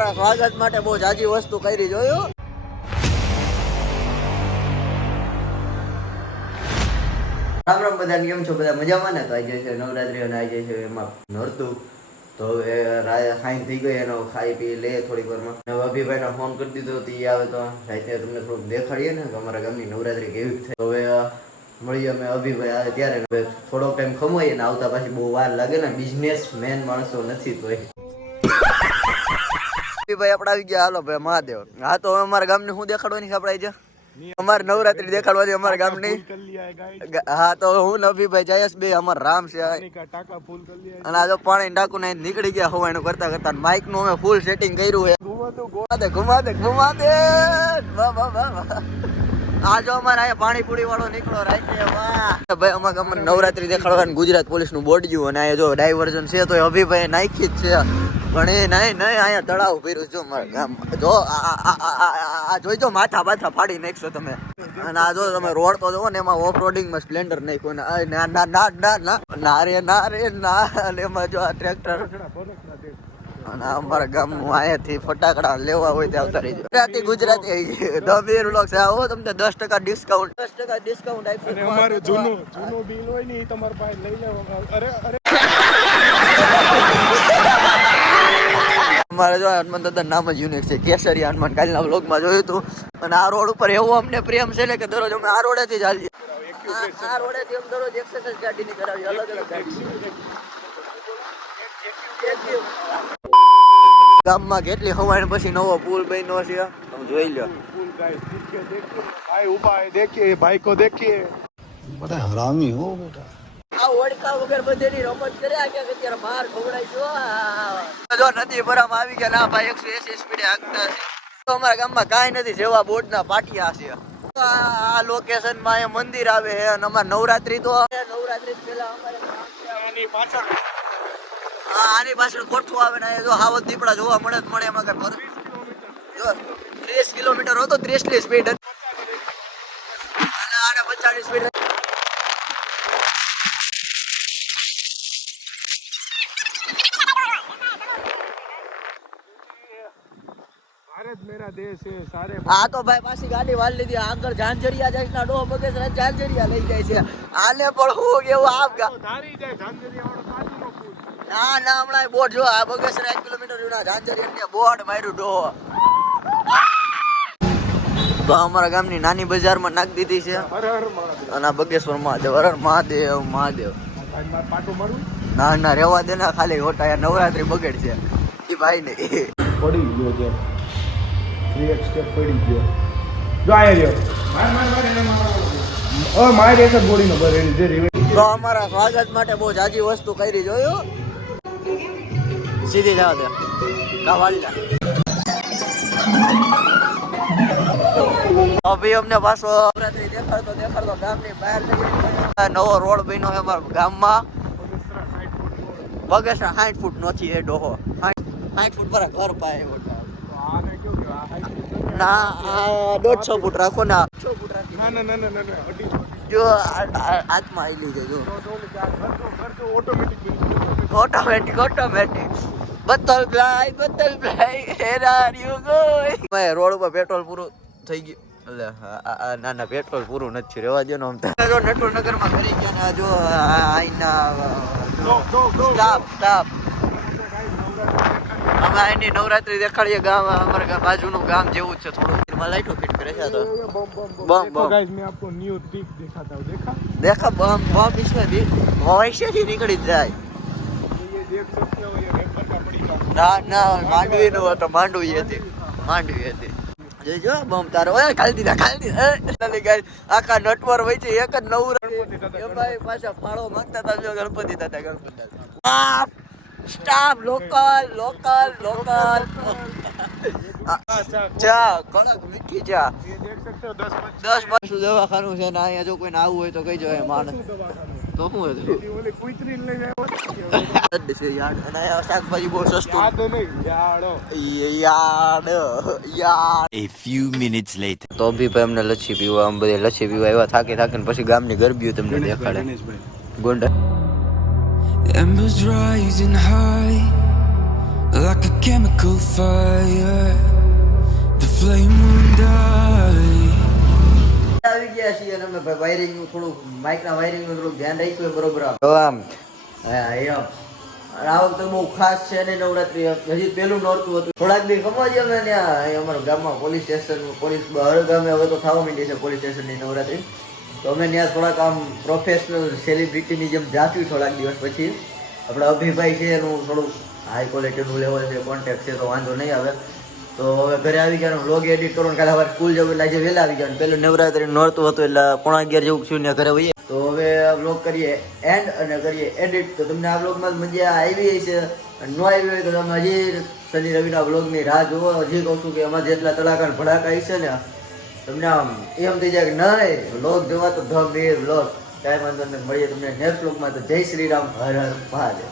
સ્વાગત માટે બહુ જાજી વસ્તુ કરી જોયું. રામ રામ બધાને, કેમ છો? બધા મજામાં ને? તો આજે છે નવરાત્રી અને આજે છે એમાં નોરતું. તો હવે ખાઈને થઈ ગઈ, એનો ખાઈ પી લે થોડીક વારમાં. હવે અભિભાઈને ફોન કરી દીધો તો એ આવે તો રાતે તમને થોડુંક દેખાડીએ ને કે અમારા ગામની નવરાત્રી કેવી થાય. તો હવે મળીએ અમે અભિભાઈ આવે ત્યારે. હવે થોડોક ટાઈમ ખમાઈએ ને આવતા પાછી બહુ વાર લાગે ને, બિઝનેસ મેન માણસો નથી તો ભાઈ આપણે આવી ગયા. હાલો ભાઈ મહાદેવ. હા તો અમારા ગામની શું દેખાડવાની છે આપણે આજે? અમારે નવરાત્રી દેખાડવાની અમારા ગામની. હા તો હું નવીભાઈ જયેશ બે અમારા રામ છે અને આ જો પાણી ટાંકુ ને નીકળી ગયા હોવાનું કરતા કરતા માઇક નું અમે ફૂલ સેટિંગ કર્યું છે. ઘુમા દે વાહ વાહ વાહ વાહ. આ જો અમારે અહીંયા પાણીપુરી વાળો નીકળો રાખે. વાહ ભાઈ અમારે ગામમાં નવરાત્રી દેખાડવાનું ગુજરાત પોલીસ નું બોર્ડ ગયું અને અહીંયા જો ડાયવર્ઝન છે તો અભિભાઈ નાખી જ છે. પણ એ નહીં અહીંયા તળાવ ભર્યું જો મારા ગામમાં. જો આ જોઈજો માથા બાથા ફાડી નાખશો તમે. અને આ જો તમે રોડ તો જોવો ને એમાં ઓફ રોડિંગ માં સ્પ્લેન્ડર નાખ્યું ને ના રે એમાં જો આ ટ્રેક્ટર. અને અમારા ગામનું અહીંયાથી ફટાકડા લેવા હોય ત્યાં આવતા રહીજો. ગુજરાતી દબીર વ્લોગ્સ આવો તમને 10% ડિસ્કાઉન્ટ. 10% ડિસ્કાઉન્ટ આપશે. અને અમારું જૂનું બિલ હોય ને એ તમારા પાસે લઈ લેવા. અરે અમારે જો હનુમાન દાદા નામ જ યુનિક છે, કેસરિયા હનુમાન. કાલના વ્લોગમાં જોયું હતું. અને આ રોડ ઉપર એવો અમને પ્રેમ છે ને કે દરરોજ અમે આ રોડેથી જ હાલીએ. આ રોડેથી અમે દરરોજ એક્સરસાઇઝ ગાડીની કરાવીએ, અલગ અલગ ગાડી. ગામમાં કેટલી હવાઈ પછી નવો પુલ બન્યો છે, તમે જોઈ લો. ભાઈ કો દેખીએ, બડા હરામી હો બેટા. આ ઓડકા વગર બધેની રમત કર્યા કે અત્યારે બહાર ખવડાઈશું. જો નદી ભરામાં આવી ગયા. ના ભાઈ 180 સ્પીડે આગતા છે. તો અમારા ગામમાં કાંઈ નથી, જેવા બોર્ડના પાટિયા છે. આ લોકેશનમાં અહીંયા મંદિર આવે છે અને અમારે નવરાત્રી તો નવરાત્રી પહેલા અમારે આની પાછળ કોઠું આવે ને જો હાવત દીપડા જોવા મળે એમાં કઈ 30 કિલોમીટર હતો, 30 ની સ્પીડ અને આને 50 સ્પીડ. આ તો ભાઈ પાછી ગાડી વાળ લીધી. આગળ ઝાંઝરિયા જાય ના ડોહ બગેસરા ઝાંઝરિયા લઈ જાય છે. આને પણ હું કેવું આપ ના હમણાં બોર્ડ જો આ બગેસરા 1 કિલોમીટર જૂના ઝાંઝરિયા બોર્ડ માર્યું ડોહ. તો અમારા ગામની નાની બજારમાં નાખી દીધી છે. અને આ બગેશ્વર મહાદેવ, હર મહાદેવ મહાદેવ. ના રેવા દે ના, ખાલી હોટા નવરાત્રી બગડ છે એ ભાઈ ને પડી ગયો છે. 3x સ્ટેપ પડી ગયો. જો આયા રહ્યો મારે એક જ બોડીનો ભરેલી છે. તો અમારા સ્વાગત માટે બહુ જાજી વસ્તુ કરી જોયું. સીધી જવા દે કાવાળીલા. અભી અમને પાછો દેખાડતો ગામની બહાર નવો રોડ બન્યો છે અમારા ગામમાં. બગેસરા 60 ફૂટ નથી એ ડોહો. 60 ફૂટ પર ઘર પાય ના 150 ફૂટ રાખો ના. 6 ફૂટ રાખી. ના જો હાથમાં આવેલી છે. જો ઓટોમેટિક બત્તલ બ્લાઈ હેરાર રોડ ઉપર પેટ્રોલ પૂરું થઈ ગયું. એટલે ના પેટ્રોલ પૂરું નથી, રેવા દો ને. આમ જો નટવર નગરમાં કરી ગયા ને. જો આઈના સ્ટાફ અમે અહીંની નવરાત્રી દેખાડીએ. ગામ અમારા બાજુનું ગામ જેવું જ છે થોડું. એમાં લાઈટો ફિટ કરે છે. તો બમ ગાઈસ મેં આપકો ન્યू टिक दिखाता हूं. देखा बम इसमें भी वैसे ही निकल जाए. ये देख सकते हो, ये रेपर का पड़ी ना માંડવી નો હતો. માંડવી હતી. જોજો બમ તારો ઓય ખાલી દીધા. ગાઈસ આખા નટવર વઈ છે એક જ નવું. એ ભાઈ પાછા ફાળો માંગતા હતા. જો ગણપતિ દાદા સ્ટાફ લોકલ ચા કડક મીઠી ચા. ये देख सकते हो 10 દવાખાનું છે ને. અહીંયા જો કોઈને આવવું હોય તો કહીજો. એ માણસ તો શું હતું ઓલી કુતરી લઈ જાય યાર. અને શાકભાજી બહુ સસ્તું. યાદ A few minutes later. તો બી ભાઈ અમને લચ્છી પીવા આમ બધે લચ્છી પીવા એવા થાકીને પછી ગામની ગરબીઓ તમને દેખાડે. ગોંડા Embers rising high, like a chemical fire, the flame won't die. આવી ગયા છીએ અને અમે વાયરિંગ નું થોડું માઇકના વાયરિંગ નું થોડું ધ્યાન રાખ્યું બરોબર તો આમ આ વખતે બહુ ખાસ છે ને નવરાત્રી હજી પેલું નોરતું હતું થોડાક દી ખબર અમે ત્યાં અમારા ગામમાં પોલીસ સ્ટેશન પોલીસ હર ગામે હવે તો થવા માંડી છે પોલીસ સ્ટેશનની નવરાત્રી તો અમે ત્યાં થોડાક આમ પ્રોફેશનલ સેલિબ્રિટીની જેમ જાચ્યું થોડાક દિવસ પછી આપણા અભિભાઈ છે એનું થોડુંક હાઈ ક્વોલિટીનું લેવલ છે કોન્ટેક્ટ છે તો વાંધો નહીં આવે તો હવે ઘરે આવી ગયા વ્લોગ એડિટ કરવાનું કાલે સવારે સ્કૂલ જવું એટલે આજે વહેલા આવી ગયા પેલું નવરાત્રી નોરતું હતું એટલે 11:30 જેવું છું ને ઘરે હોઈએ તો હવે વ્લોગ કરીએ એન્ડ અને કરીએ એડિટ તો તમને આ વ્લોગમાં મજા આવી છે ન આવી હોય તો તમે હજી શનિ રવિના વ્લોગની રાહ જુઓ હજી કહું છું કે અમારે જેટલા તડાકા ભડાકા છે ને તમને આમ એમ થઈ જાય કે નહીં વ્લોગ જોવા તો ધ બે વ્લોગ કાંઈ વાંધો નહીં મળીએ તમને નેક્સ્ટ વ્લોગમાં તો જય શ્રી રામ હર હર મહાદેવ.